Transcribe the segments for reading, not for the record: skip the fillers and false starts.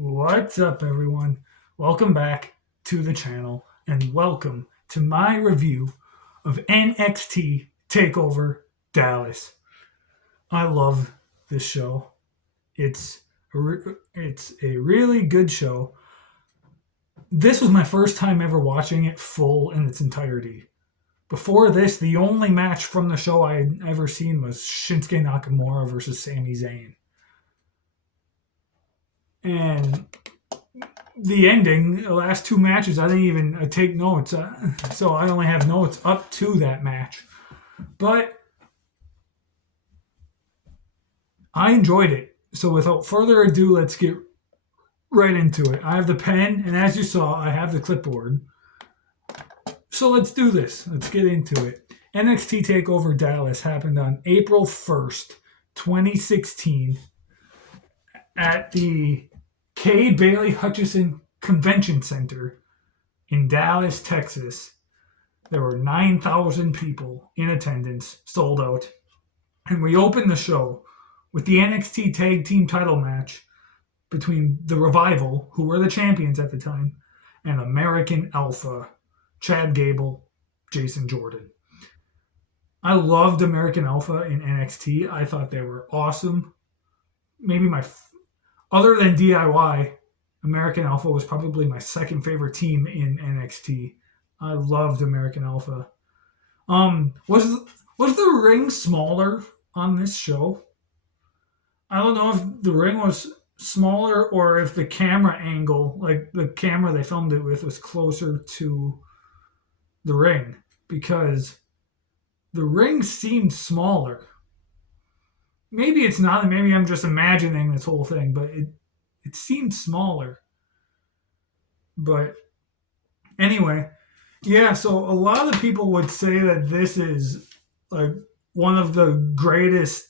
What's up, everyone? Welcome back to the channel and welcome to my review of NXT Takeover Dallas. I love this show. It's it's a really good show. This was my first time ever watching it full in its entirety. Before this, the only match from the show I had ever seen was Shinsuke Nakamura versus Sami Zayn. And the ending, the last two matches, I didn't even take notes, so I only have notes up to that match. But I enjoyed it. So without further ado, let's get right into it. I have the pen, and as you saw, I have the clipboard. So let's do this. Let's get into it. NXT TakeOver Dallas happened on April 1st, 2016 at the K. Bailey Hutchison Convention Center in Dallas, Texas. There were 9,000 people in attendance, sold out. And we opened the show with the NXT Tag Team title match between The Revival, who were the champions at the time, and American Alpha, Chad Gable, Jason Jordan. I loved American Alpha in NXT. I thought they were awesome. Maybe other than DIY, American Alpha was probably my second favorite team in NXT. I loved American Alpha. Was the ring smaller on this show? I don't know if the ring was smaller or if the camera angle, like the camera they filmed it with, was closer to the ring, because the ring seemed smaller. Maybe it's not, and maybe I'm just imagining this whole thing, but it seemed smaller. But anyway, yeah, so a lot of people would say that this is like one of the greatest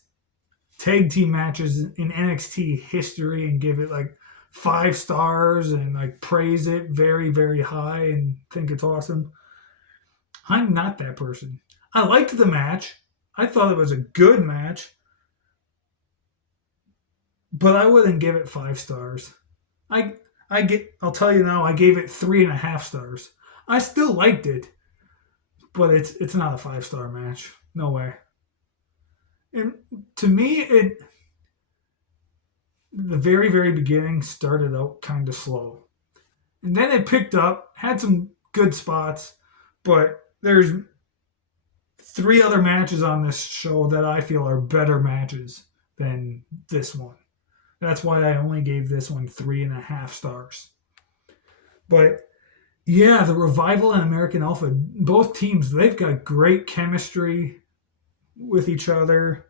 tag team matches in NXT history and give it like 5 stars and like praise it very, very high and think it's awesome. I'm not that person. I liked the match. I thought it was a good match. But I wouldn't give it 5 stars. I'll tell you now, I gave it 3.5 stars. I still liked it, but it's not a 5 star match. No way. And to me, the very, very beginning started out kind of slow. And then it picked up, had some good spots, but there's 3 other matches on this show that I feel are better matches than this one. That's why I only gave this one 3.5 stars. But yeah, the Revival and American Alpha, both teams, they've got great chemistry with each other.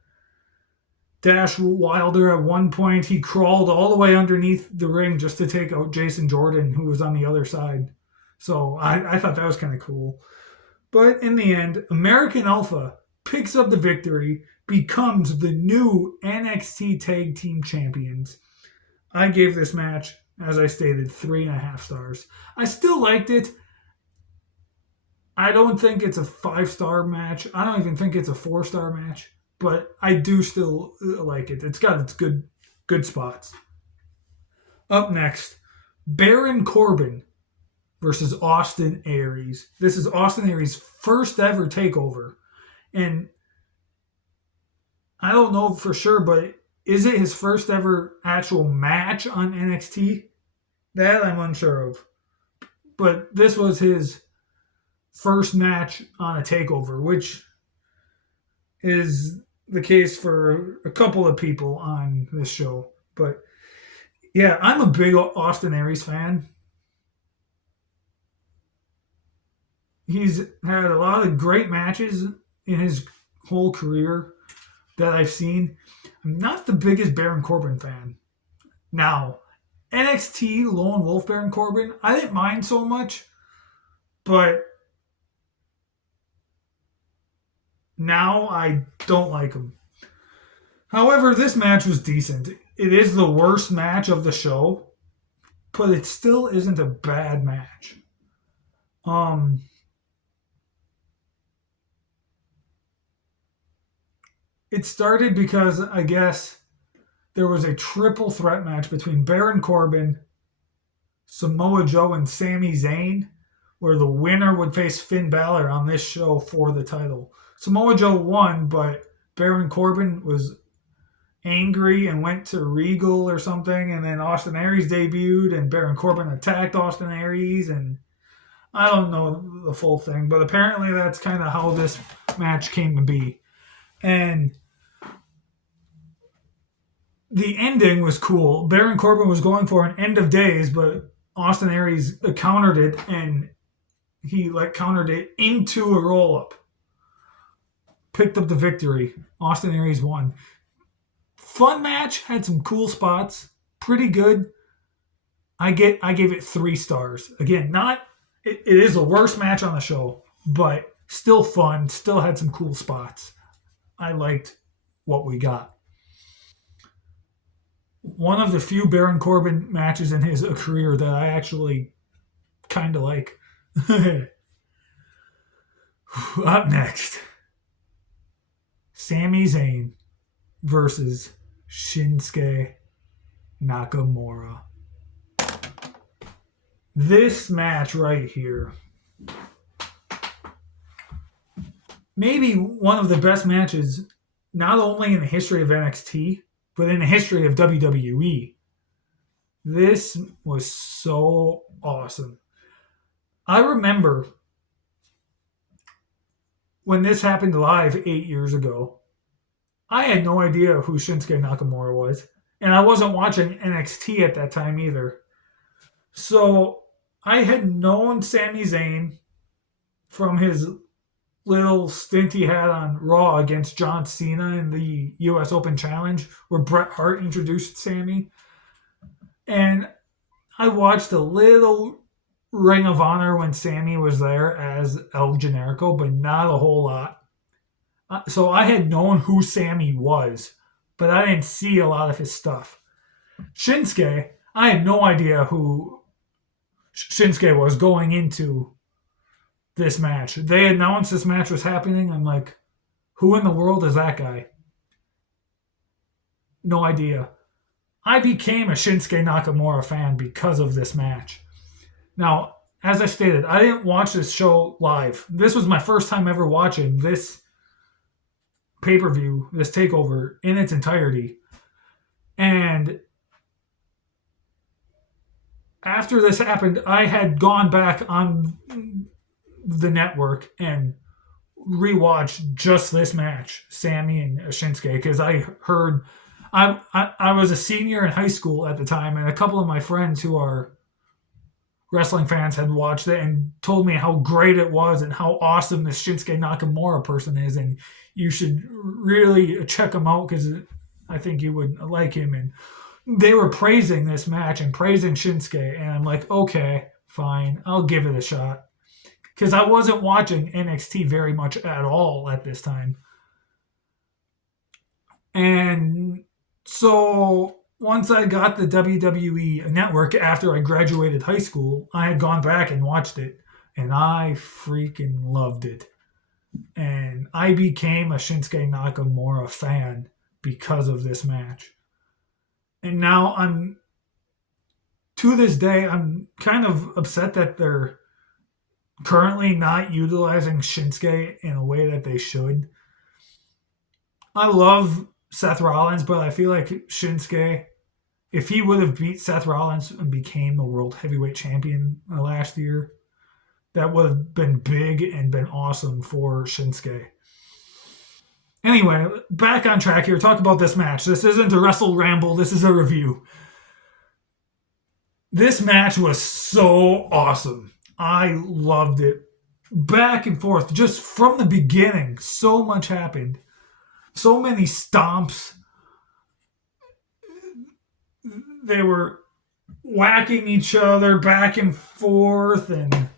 Dash Wilder, at one point, he crawled all the way underneath the ring just to take out Jason Jordan, who was on the other side. So I thought that was kind of cool. But in the end, American Alpha picks up the victory, becomes the new NXT Tag Team Champions. I gave this match, as I stated, 3.5 stars. I still liked it. I don't think it's a 5 star match. I don't even think it's a 4 star match. But I do still like it. It's got its good spots. Up next, Baron Corbin versus Austin Aries. This is Austin Aries' first ever takeover. And I don't know for sure, but is it his first ever actual match on NXT? That I'm unsure of. But this was his first match on a takeover, which is the case for a couple of people on this show. But yeah, I'm a big Austin Aries fan. He's had a lot of great matches in his whole career that I've seen. I'm not the biggest Baron Corbin fan. Now, NXT Lone Wolf Baron Corbin, I didn't mind so much, but now I don't like him. However, this match was decent. It is the worst match of the show, but it still isn't a bad match. It started because I guess there was a triple threat match between Baron Corbin, Samoa Joe and Sami Zayn, where the winner would face Finn Balor on this show for the title. Samoa Joe won, but Baron Corbin was angry and went to Regal or something, and then Austin Aries debuted, and Baron Corbin attacked Austin Aries, and I don't know the full thing, but apparently that's kind of how this match came to be. And the ending was cool. Baron Corbin was going for an end of days, but Austin Aries countered it, and he countered it into a roll up. Picked up the victory. Austin Aries won. Fun match, had some cool spots, pretty good. I gave it 3 stars. Again, not it is the worst match on the show, but still fun, still had some cool spots. I liked what we got. One of the few Baron Corbin matches in his career that I actually kind of like. Up next, Sami Zayn versus Shinsuke Nakamura. This match right here, maybe one of the best matches, not only in the history of NXT, but in the history of WWE. This was so awesome. I remember when this happened live 8 years ago, I had no idea who Shinsuke Nakamura was. And I wasn't watching NXT at that time either. So I had known Sami Zayn from his little stint he had on Raw against John Cena in the US Open Challenge, where Bret Hart introduced Sami. And I watched a little Ring of Honor when Sami was there as El Generico, but not a whole lot. So I had known who Sami was, but I didn't see a lot of his stuff. Shinsuke, I had no idea who Shinsuke was going into this match. They announced this match was happening. I'm like, who in the world is that guy? No idea. I became a Shinsuke Nakamura fan because of this match. Now, as I stated, I didn't watch this show live. This was my first time ever watching this pay-per-view, this takeover in its entirety. And after this happened, I had gone back on the network and rewatched just this match, Sami and Shinsuke, because I heard I was a senior in high school at the time, and a couple of my friends who are wrestling fans had watched it and told me how great it was and how awesome this Shinsuke Nakamura person is, and you should really check him out because I think you would like him. And they were praising this match and praising Shinsuke, and I'm like, okay, fine, I'll give it a shot. Because I wasn't watching NXT very much at all at this time. And so once I got the WWE network after I graduated high school, I had gone back and watched it, and I freaking loved it. And I became a Shinsuke Nakamura fan because of this match. And now to this day, I'm kind of upset that they're currently not utilizing Shinsuke in a way that they should. I love Seth Rollins, but I feel like Shinsuke, if he would have beat Seth Rollins and became the World Heavyweight Champion last year, that would have been big and been awesome for Shinsuke. Anyway, back on track here. Talk about this match. This isn't a Wrestle Ramble. This is a review. This match was so awesome. I loved it. Back and forth, just from the beginning, so much happened. So many stomps. They were whacking each other back and forth, and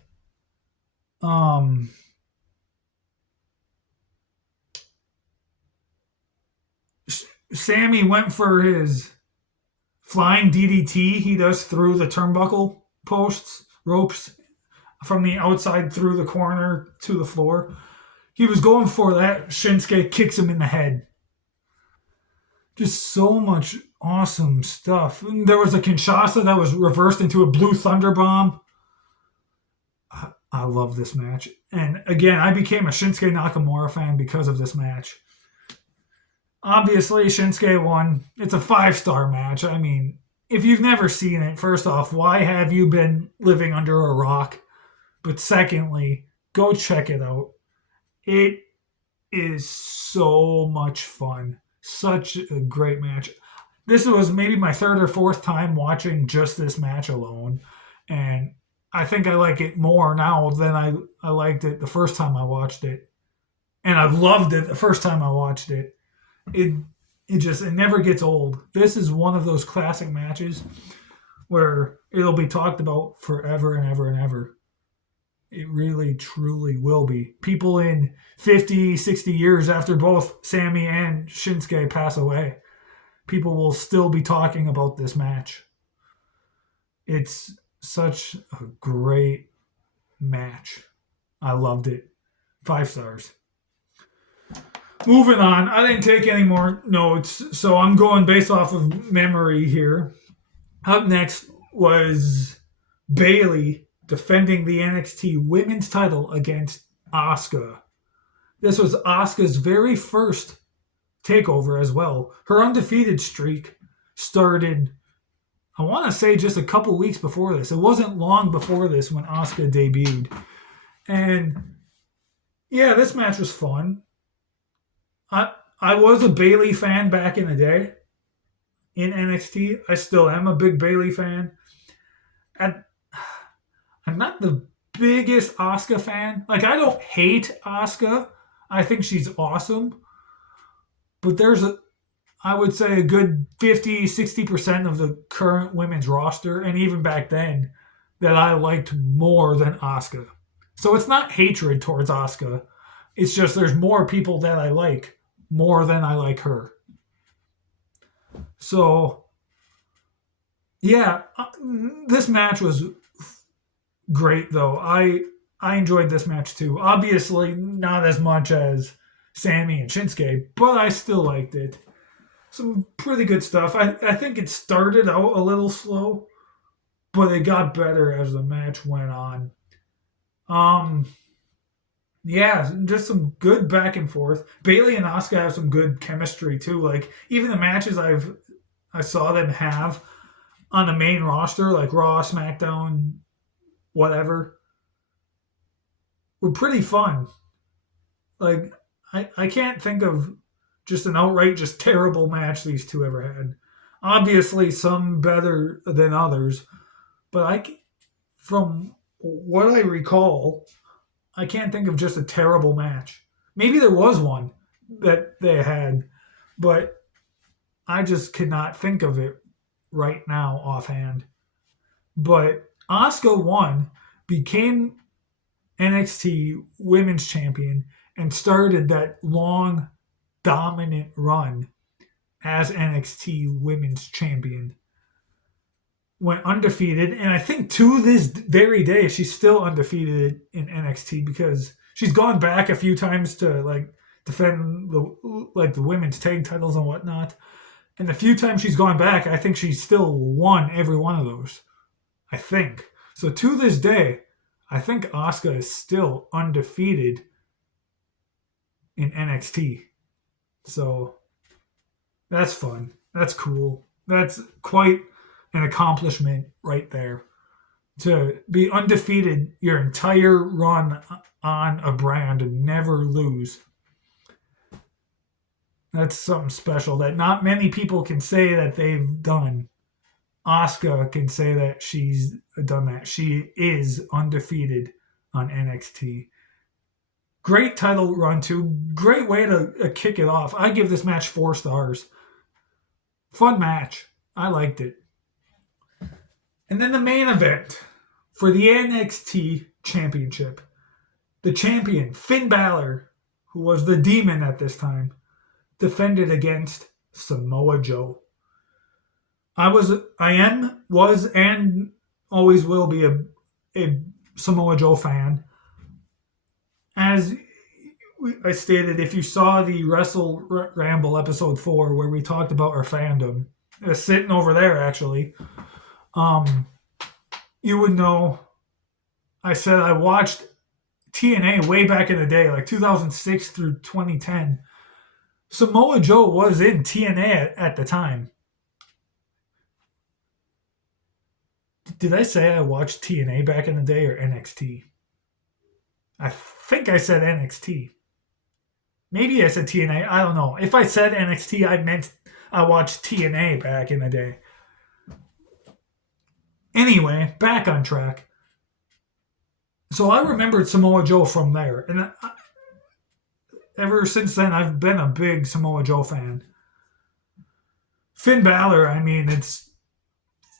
Sami went for his flying DDT he does through the turnbuckle posts, ropes, from the outside through the corner to the floor. He was going for that. Shinsuke kicks him in the head. Just so much awesome stuff. There was a Kinshasa that was reversed into a Blue Thunder Bomb. I love this match. And again, I became a Shinsuke Nakamura fan because of this match. Obviously, Shinsuke won. It's a 5-star match. I mean, if you've never seen it, first off, why have you been living under a rock? But secondly, go check it out. It is so much fun. Such a great match. This was maybe my third or fourth time watching just this match alone. And I think I like it more now than I liked it the first time I watched it. And I loved it the first time I watched it. It it never gets old. This is one of those classic matches where it'll be talked about forever and ever and ever. It really, truly will be. People in 50, 60 years after both Sammy and Shinsuke pass away, people will still be talking about this match. It's such a great match. I loved it. 5 stars. Moving on. I didn't take any more notes, so I'm going based off of memory here. Up next was Bayley defending the NXT Women's title against Asuka. This was Asuka's very first takeover as well. Her undefeated streak started, I want to say, just a couple weeks before this. It wasn't long before this when Asuka debuted. And yeah, this match was fun. I was a Bayley fan back in the day in NXT. I still am a big Bayley fan. I'm not the biggest Asuka fan. Like, I don't hate Asuka. I think she's awesome. But there's I would say a good 50, 60% of the current women's roster, and even back then, that I liked more than Asuka. So it's not hatred towards Asuka. It's just there's more people that I like more than I like her. So, yeah, this match was great, though. I enjoyed this match, too. Obviously, not as much as Sammy and Shinsuke, but I still liked it. Some pretty good stuff. I think it started out a little slow, but it got better as the match went on. Yeah, just some good back and forth. Bayley and Asuka have some good chemistry too. Like, even the matches I saw them have on the main roster, like Raw, SmackDown, whatever, were pretty fun. Like, I can't think of just an outright just terrible match these two ever had. Obviously, some better than others, but from what I recall, I can't think of just a terrible match. Maybe there was one that they had, but I just cannot think of it right now offhand. But Asuka won, became NXT Women's Champion, and started that long, dominant run as NXT Women's Champion. Went undefeated, and I think to this very day she's still undefeated in NXT because she's gone back a few times to like defend the women's tag titles and whatnot. And the few times she's gone back, I think she's still won every one of those. I think so. To this day, I think Asuka is still undefeated in NXT. So that's fun. That's cool. That's quite an accomplishment right there. To be undefeated your entire run on a brand and never lose. That's something special that not many people can say that they've done. Asuka can say that she's done that. She is undefeated on NXT. Great title run too. Great way to kick it off. I give this match 4 stars. Fun match. I liked it. And then the main event for the NXT Championship. The champion, Finn Balor, who was the Demon at this time, defended against Samoa Joe. I am, was, and always will be a Samoa Joe fan. As I stated, if you saw the Wrestle Ramble episode 4 where we talked about our fandom, sitting over there actually. You would know. I said I watched TNA way back in the day, like 2006 through 2010. Samoa Joe was in TNA at the time. Did I say I watched TNA back in the day or NXT? I think I said NXT. Maybe I said TNA. I don't know. If I said NXT, I meant I watched TNA back in the day. Anyway, back on track. So I remembered Samoa Joe from there. And ever since then, I've been a big Samoa Joe fan. Finn Balor, I mean, it's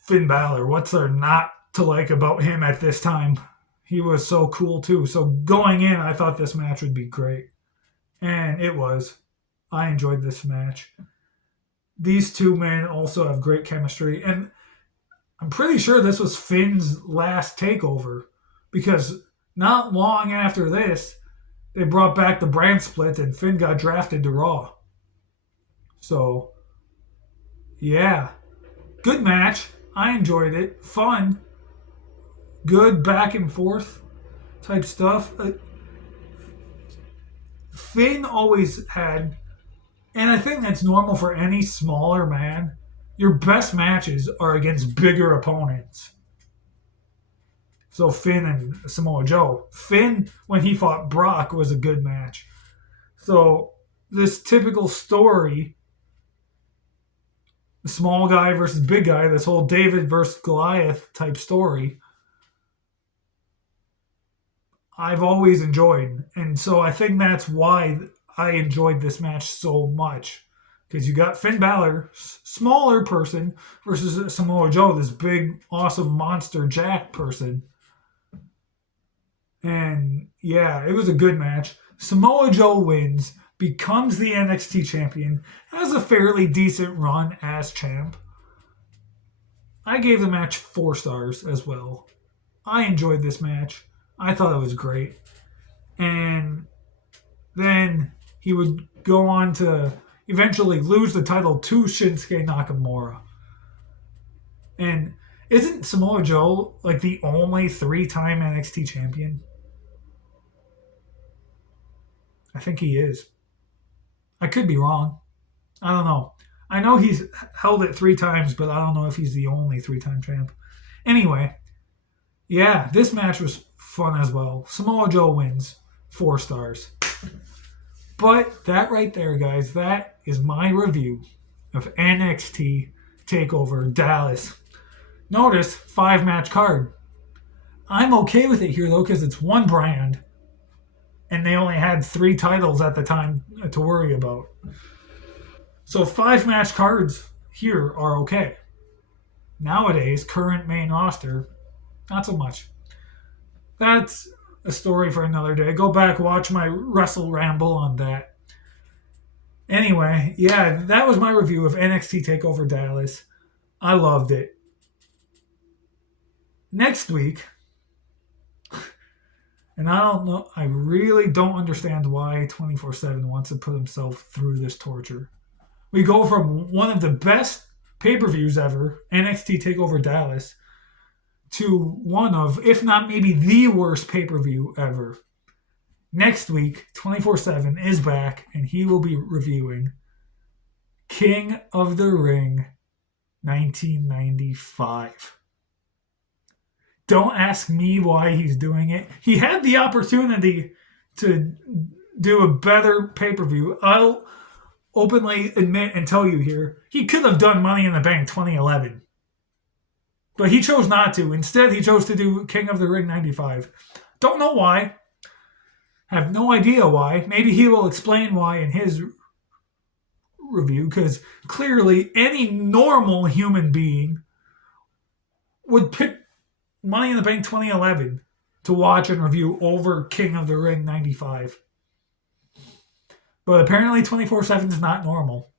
Finn Balor. What's there not to like about him at this time? He was so cool too. So going in, I thought this match would be great. And it was. I enjoyed this match. These two men also have great chemistry. And I'm pretty sure this was Finn's last takeover. Because not long after this, they brought back the brand split and Finn got drafted to Raw. So, yeah. Good match. I enjoyed it. Fun. Good back and forth type stuff. Finn always had, and I think that's normal for any smaller man, your best matches are against bigger opponents. So Finn and Samoa Joe. Finn, when he fought Brock, was a good match. So this typical story, the small guy versus big guy, this whole David versus Goliath type story, I've always enjoyed. And so I think that's why I enjoyed this match so much. Because you got Finn Balor, smaller person, versus Samoa Joe, this big, awesome monster jack person. And yeah, it was a good match. Samoa Joe wins, becomes the NXT champion, has a fairly decent run as champ. I gave the match 4 stars as well. I enjoyed this match. I thought it was great. And then he would go on to eventually lose the title to Shinsuke Nakamura. And isn't Samoa Joe like the only 3-time NXT champion? I think he is. I could be wrong. I don't know. I know he's held it 3 times, but I don't know if he's the only 3-time champ. Anyway, yeah, this match was fun as well. Samoa Joe wins. 4 stars. But that right there, guys, that is my review of NXT TakeOver Dallas. Notice, 5-match card. I'm okay with it here, though, because it's one brand. And they only had 3 titles at the time to worry about. So 5-match cards here are okay. Nowadays, current main roster, not so much. That's a story for another day. Go back, watch my Wrestle Ramble on that. Anyway, yeah, that was my review of NXT TakeOver Dallas. I loved it. Next week, and I don't know, I really don't understand why 24/7 wants to put himself through this torture. We go from one of the best pay-per-views ever, NXT TakeOver Dallas, to one of, if not maybe the worst pay-per-view ever. Next week, 24/7 is back, and he will be reviewing King of the Ring 1995. Don't ask me why he's doing it. He had the opportunity to do a better pay-per-view. I'll openly admit and tell you here, he could have done Money in the Bank 2011. But he chose not to. Instead, he chose to do King of the Ring 95. Don't know why. Have no idea why. Maybe he will explain why in his review, because clearly any normal human being would pick Money in the Bank 2011 to watch and review over King of the Ring 95. But apparently 24/7 is not normal.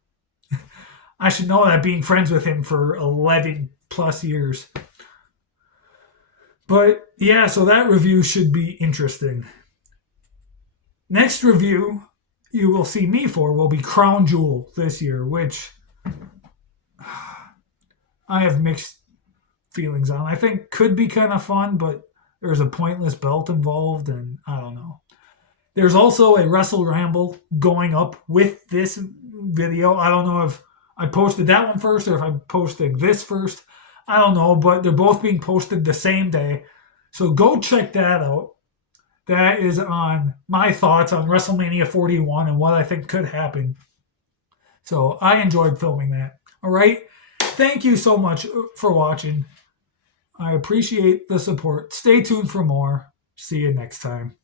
I should know that, being friends with him for 11 plus years. But yeah, so that review should be interesting. Next review you will see me for will be Crown Jewel this year, which I have mixed feelings on. I think could be kind of fun, but there's a pointless belt involved, and I don't know. There's also a Wrestle Ramble going up with this video. I don't know if I posted that one first or if I posted this first. I don't know, but they're both being posted the same day. So go check that out. That is on my thoughts on WrestleMania 41 and what I think could happen. So I enjoyed filming that. All right. Thank you so much for watching. I appreciate the support. Stay tuned for more. See you next time.